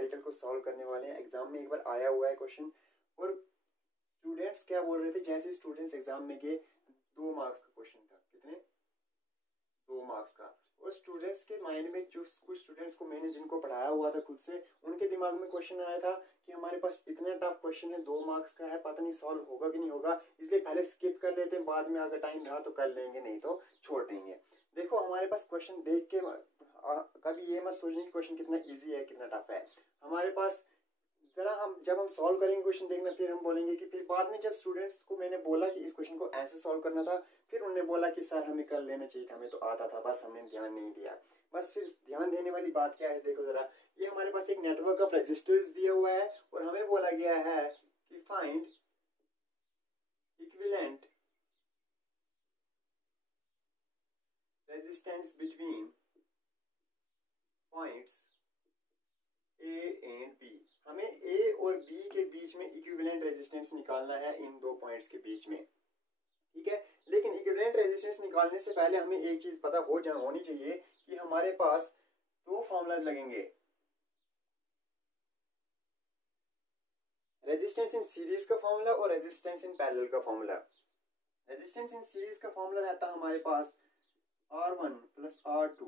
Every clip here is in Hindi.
न्यूमेरिकल को सॉल्व करने वाले हैं। एग्जाम में एक बार आया हुआ है क्वेश्चन, और स्टूडेंट्स क्या बोल रहे थे, जैसे स्टूडेंट्स एग्जाम में गए 2 मार्क्स का क्वेश्चन था, कितने 2 मार्क्स का, और स्टूडेंट्स के माइंड में जो कुछ स्टूडेंट्स को मैंने जिनको पढ़ाया हुआ था खुद से, उनके दिमाग में क्वेश्चन आया था कि हमारे पास इतना टफ क्वेश्चन है, 2 मार्क्स का है, पता नहीं सॉल्व होगा कि नहीं होगा, इसलिए पहले स्किप कर लेते हैं, बाद में अगर टाइम रहा तो कर लेंगे, नहीं तो छोड़ देंगे। देखो हमारे पास क्वेश्चन देख के कभी ये मत सोचें कि क्वेश्चन कितना इजी है कितना टफ है। हमारे पास जरा जब हम सॉल्व करेंगे क्वेश्चन देखना, फिर हम बोलेंगे कि फिर बाद में जब स्टूडेंट्स को मैंने बोला कि इस क्वेश्चन को ऐसे सॉल्व करना था, फिर उन्होंने बोला कि सर हमें कर लेना चाहिए था, हमें तो आता था, बस हमने ध्यान नहीं दिया। बस फिर ध्यान देने वाली बात क्या है, देखो जरा, ये हमारे पास एक नेटवर्क ऑफ रजिस्टर्स दिया हुआ है, और हमें बोला गया है कि find equivalent resistance between points A and B। हमें A और B के बीच में इक्विवेलेंट रेजिस्टेंस निकालना है इन 2 पॉइंट्स के बीच में, ठीक है। लेकिन इक्विवेलेंट रेजिस्टेंस निकालने से पहले हमें एक चीज पता होनी चाहिए कि हमारे पास 2 फॉर्मूलाज लगेंगे, रेजिस्टेंस इन सीरीज का फॉर्मूला और रेजिस्टेंस इन पैरेलल का फॉर्मूला। रेजिस्टेंस इन सीरीज का फॉर्मूला रहता है हमारे पास R1 plus R2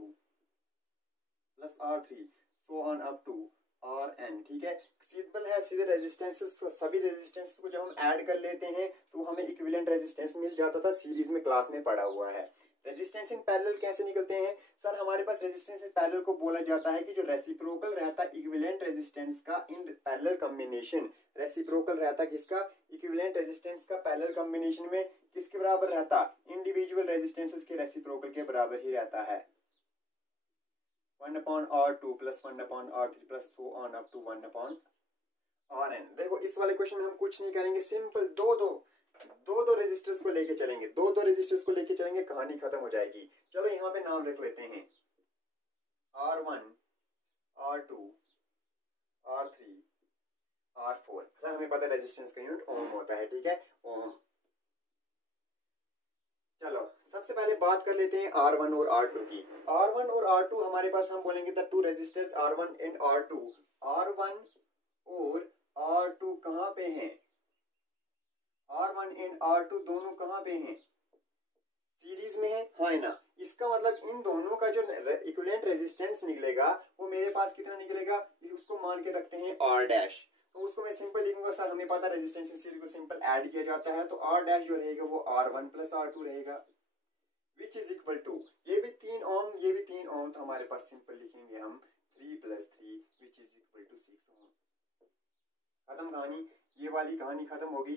plus R3 so on up to Rn, ठीक है। सिंपल है, सीधे रेजिस्टेंसेस, सभी रेजिस्टेंस को जब हम ऐड कर लेते हैं तो हमें इक्विवेलेंट रेजिस्टेंस मिल जाता था, सीरीज में क्लास में पढ़ा हुआ है। रेजिस्टेंस इन पैरेलल कैसे निकलते हैं सर, हमारे पास रेजिस्टेंस इन पैरेलल को बोला जाता है कि जो रेसिप्रोकल रहता है इक्विवेलेंट रेजिस्टेंस का इन पैरेलल कॉम्बिनेशन, रेसिप्रोकल रहता है किसका, इक्विवेलेंट रेजिस्टेंस का पैरेलल कॉम्बिनेशन में किसके बराबर रहता, इंडिविजुअल रेजिस्टेंसेस के रेसिप्रोकल के बराबर ही रहता है। 1/R2 plus 1/R3 plus so on up to 1/Rn। देखो इस वाले क्वेश्चन में हम कुछ नहीं करेंगे, सिंपल दो रेजिस्टर्स को लेके चलेंगे, दो रेजिस्टर्स को लेके चलेंगे, कहानी खत्म हो जाएगी। चलो यहाँ पे नाम रख लेते हैं R1, R2, R3, R4। Sir हमें पता है रेजिस्टेंस का यूनिट ओम होता है, ठीक है, ओम। चलो सबसे पहले बात कर लेते हैं R1 और R2 की। R1 और R2 हमारे पास, हम बोलेंगे the 2 resistors R1 and R2। R1 और R2 कहाँ पे हैं, R1 एंड R2 दोनों कहाँ पे हैं, सीरीज में है, हाँ ना। इसका मतलब इन दोनों का जो इक्विवेलेंट रेजिस्टेंस निकलेगा वो मेरे पास कितना निकलेगा, उसको मान के रखते हैं R', तो उसको मैं सिंपल लिखूंगा, सर हमें पता है रेजिस्टेंस सीरीज को सिंपल ऐड किया जाता है, तो R' जो रहेगा वो R1 प्लस R2 रहेगा, विच इज इक्वल टू, ये भी 3 ओम, ये भी 3 ओम, तो हमारे पास सिंपल लिखेंगे हम 3 plus 3 which is equal to 6 ohm. खत्म कहानी, ये वाली कहानी खत्म होगी,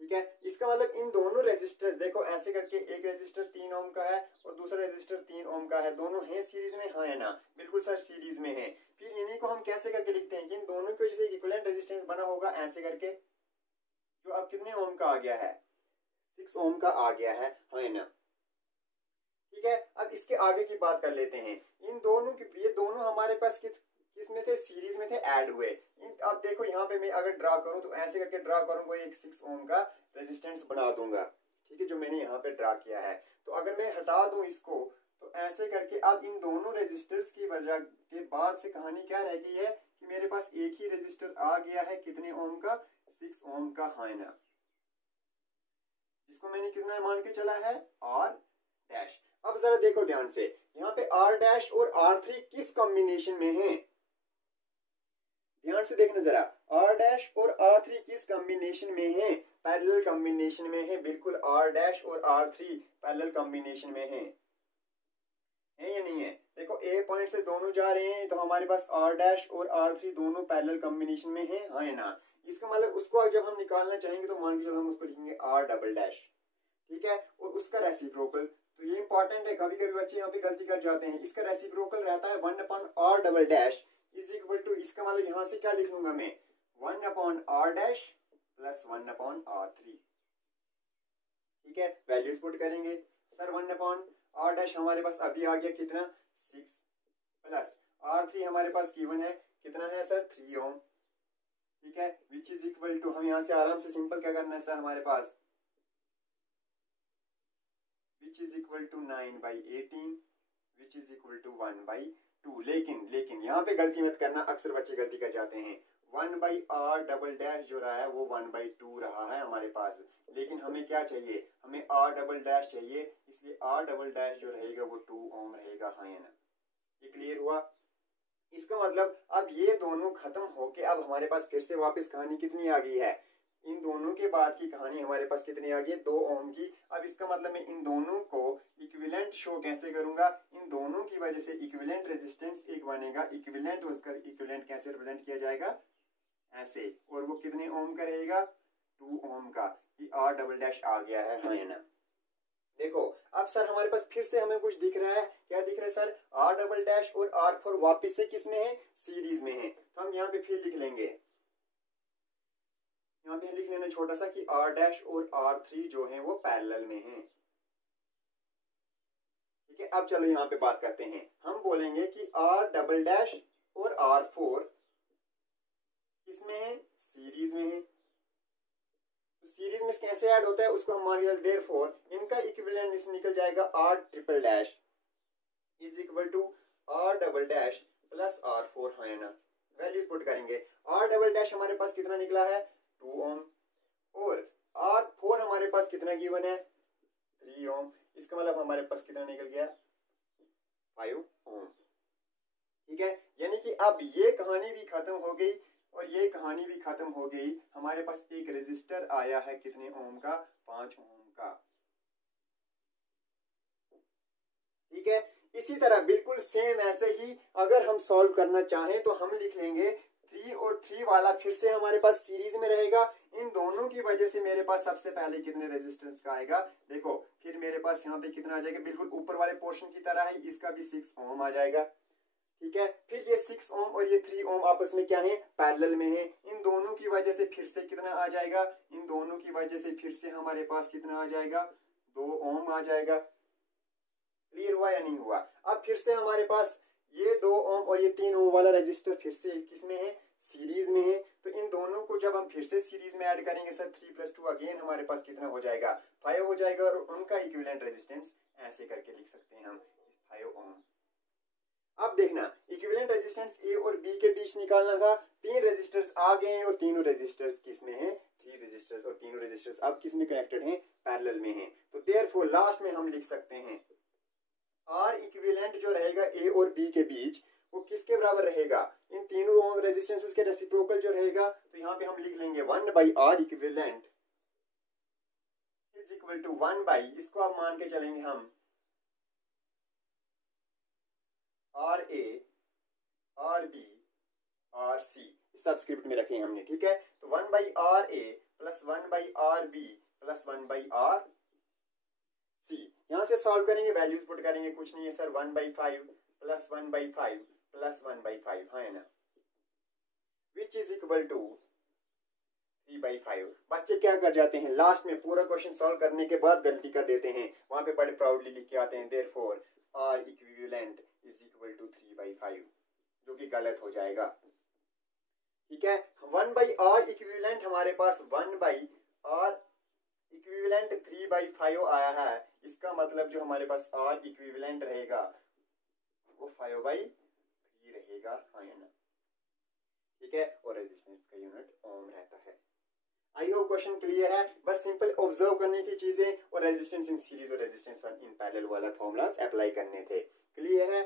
ठीक है। इसका मतलब इन दोनों रेजिस्टर, देखो ऐसे करके एक रेजिस्टर 3 ओम का है और दूसरा रेजिस्टर 3 ओम का है, दोनों हैं सीरीज में, हाँ है ना, बिल्कुल सर सीरीज में है। फिर इन्हीं को हम कैसे करके लिखते हैं कि इन दोनों की वजह से इक्विवेलेंट रेजिस्टेंस बना होगा, ऐसे करके, जो अब कितने ओम का आ गया है, 6 ओम का आ गया है, हाँ है ना, ठीक है। अब इसके आगे की बात कर लेते हैं, इन दोनों की, ये दोनों हमारे पास किस में थे, सीरीज में थे, ऐड हुए। अब देखो यहाँ पे मैं अगर ड्रा करूं तो ऐसे करके ड्रा करूंगा, एक 6 ओम का रेजिस्टेंस बना दूंगा, ठीक है, जो मैंने यहाँ पे ड्रा किया है। तो अगर मैं हटा दूं इसको, तो ऐसे करके अब इन दोनों रेजिस्टर्स की वजह के बाद से कहानी क्या रह गई है कि मेरे पास एक ही रेजिस्टर आ गया है, कितने ओम का, 6 ओम का, हाँ ना, जिसको मैंने कितना मान के चला है, R'। अब जरा देखो ध्यान से, यहाँ पे R' और R3 किस कॉम्बिनेशन में है, ध्यान से देखना जरा, R' और R3 किस कॉम्बिनेशन में है, पैरेलल कॉम्बिनेशन में है, बिल्कुल R' और R3 पैरेलल कॉम्बिनेशन में है या नहीं है। देखो A पॉइंट से दोनों जा रहे हैं, तो हमारे पास R' और R3 दोनों पैरेलल कॉम्बिनेशन में है, हाँ ना। इसका मतलब उसको जब हम निकालना चाहेंगे तो मान के चलो हम उसको लिखेंगे R', ठीक है, और उसका रेसिप्रोकल, तो ये इंपॉर्टेंट है, कभी कभी बच्चे यहाँ पे गलती कर जाते हैं, इसका रेसिप्रोकल रहता है 1/R' इज इक्वल टू, इसका मतलब यहाँ से क्या लिख लूंगा मैं, 1/R' प्लस 1/R3, ठीक है। वैल्यूज पुट करेंगे, सर 1/R' हमारे पास अभी आ गया कितना, 6, प्लस R3 हमारे पास गिवन है, कितना है सर, 3 ओम, ठीक है, विच इज इक्वल टू, हम यहाँ से आराम से सिंपल क्या करना है सर, हमारे पास which is equal to 9/18 which is equal to 1/3। 2। लेकिन यहाँ पे गलती मत करना, अक्सर बच्चे गलती कर जाते हैं। 1/r डबल डैश जो रहा है वो 1/2 रहा है हमारे पास, लेकिन हमें क्या चाहिए, हमें r डबल डैश चाहिए, इसलिए r डबल डैश जो रहेगा वो 2 ओम रहेगा। हाँ या ना, ये क्लियर हुआ। इसका मतलब अब ये दोनों खत्म होके अब हमारे पास फिर से वापस कहानी कितनी आ गई है, इन दोनों के बाद की कहानी हमारे पास कितनी आ गई है, 2 ओम की। अब इसका मतलब मैं इन दोनों को इक्विवेलेंट शो कैसे करूंगा, इन दोनों की वजह से इक्विवेलेंट रेजिस्टेंस एक बनेगा। इक्विवेलेंट उसका इक्विवेलेंट कैसे रिप्रेजेंट किया जाएगा, ऐसे, और वो कितने ओम का रहेगा, 2 ओम का। ये r डबल डैश आ गया है। हाँ या ना, देखो अब सर हमारे पास फिर से हमें कुछ दिख रहा है, क्या दिख रहा है सर, r डबल डैश और r4 वापिस से किस में है, सीरीज में है। तो हम यहाँ पे फिर लिख लेंगे, यहाँ पे लिख लेना छोटा सा कि r डैश और r3 जो है वो पैरेलल में है। ठीक है, अब चलो यहाँ पे बात करते हैं, हम बोलेंगे कि r डबल डैश और r4 किसमें है, सीरीज में है। तो सीरीज में कैसे ऐड होता है उसको हम मान लिया, देयरफॉर इनका इक्विवेलेंट निकल जाएगा r triple dash is equal to r double dash plus r4। है ना, वैल्यूज पुट करेंगे, r डबल डैश हमारे पास कितना निकला है, 2 ओम, और r4 हमारे पास कितना गिवन है, 3 ओम। इसका मतलब हमारे पास कितना निकल गया, 5 ओम। ठीक है, यानी कि अब ये कहानी भी खत्म हो गई और ये कहानी भी खत्म हो गई। हमारे पास एक रेजिस्टर आया है कितने ओम का, 5 ओम का। ठीक है, इसी तरह बिल्कुल सेम ऐसे ही अगर हम सॉल्व करना चाहें तो हम लिख लेंगे 3 और 3 वाला फिर से हमारे पास सीरीज में रहेगा। इन दोनों की वजह से मेरे पास सबसे पहले कितने रेजिस्टेंस का आएगा, देखो फिर मेरे पास यहाँ पे कितना आ जाएगा, बिल्कुल ऊपर वाले पोर्शन की तरह है, इसका भी 6 ओम आ जाएगा। ठीक है, फिर ये 6 ओम और ये 3 ओम आपस में क्या है, पैरेलल में है। इन दोनों की वजह से फिर से कितना आ जाएगा, इन दोनों की वजह से फिर से हमारे पास कितना आ जाएगा, 2 ओम आ जाएगा। क्लियर हुआ या नहीं हुआ। अब फिर से हमारे पास ये 2 ओम और ये 3 ओम वाला रजिस्टर फिर से किसमें है, सीरीज में है। तो इन दोनों को जब हम फिर से सीरीज में ऐड करेंगे सर, 3 + 2 अगेन हमारे पास कितना हो जाएगा, 5 हो जाएगा। और उनका इक्विवेलेंट रेजिस्टेंस ऐसे करके लिख सकते हैं हम, 5 ओम। अब देखना, इक्विवेलेंट रेजिस्टेंस ए और बी के बीच निकालना था, 3 रेजिस्टर्स आ गए हैं और तीनों रेजिस्टर्स किसमें हैं, 3 रेजिस्टर्स, और तीनों रेजिस्टर्स अब किसमें कनेक्टेड हैं, पैरेलल में हैं। तो देयरफॉर लास्ट में हम लिख सकते हैं R इक्विवेलेंट जो रहेगा ए और बी के बीच वो किसके बराबर रहेगा, इन तीनों रेजिस्टेंसेस के रेसिप्रोकल जो रहेगा। तो यहाँ पे हम लिख लेंगे 1/R equivalent is equal to 1/, इसको आप मान के चलेंगे हम, RA RB RC सबस्क्रिप्ट में रखें हमने। ठीक है, तो 1/RA plus 1/RB plus 1/RC। यहां से सॉल्व करेंगे, वैल्यूज पुट करेंगे, कुछ नहीं है सर, 1/5 प्लस 1/5 प्लस 1/5। हाँ ना, विच इज इक्वल टू 3/5। बच्चे क्या कर जाते हैं, लास्ट में पूरा क्वेश्चन सॉल्व करने के बाद गलती कर देते हैं, वहां पे बड़े प्राउडली लिख के आते हैं therefore R equivalent is equal to 3/5, जो कि गलत हो जाएगा। ठीक है, 1/R इक्विवेलेंट हमारे पास 1/R इक्विवेलेंट 3/5 आया है। इसका मतलब जो हमारे पास R इक्विवेलेंट रहेगा वो 5/3 रहेगा। हाँ या ना, ठीक है, और रेजिस्टेंस का यूनिट ओम रहता है। आई होप क्वेश्चन क्लियर है, बस सिंपल ऑब्जर्व करनी थी चीजें और रेजिस्टेंस इन सीरीज और रेजिस्टेंस इन पैरेलल वाला फॉर्मूलाज अप्लाई करने थे। क्लियर है।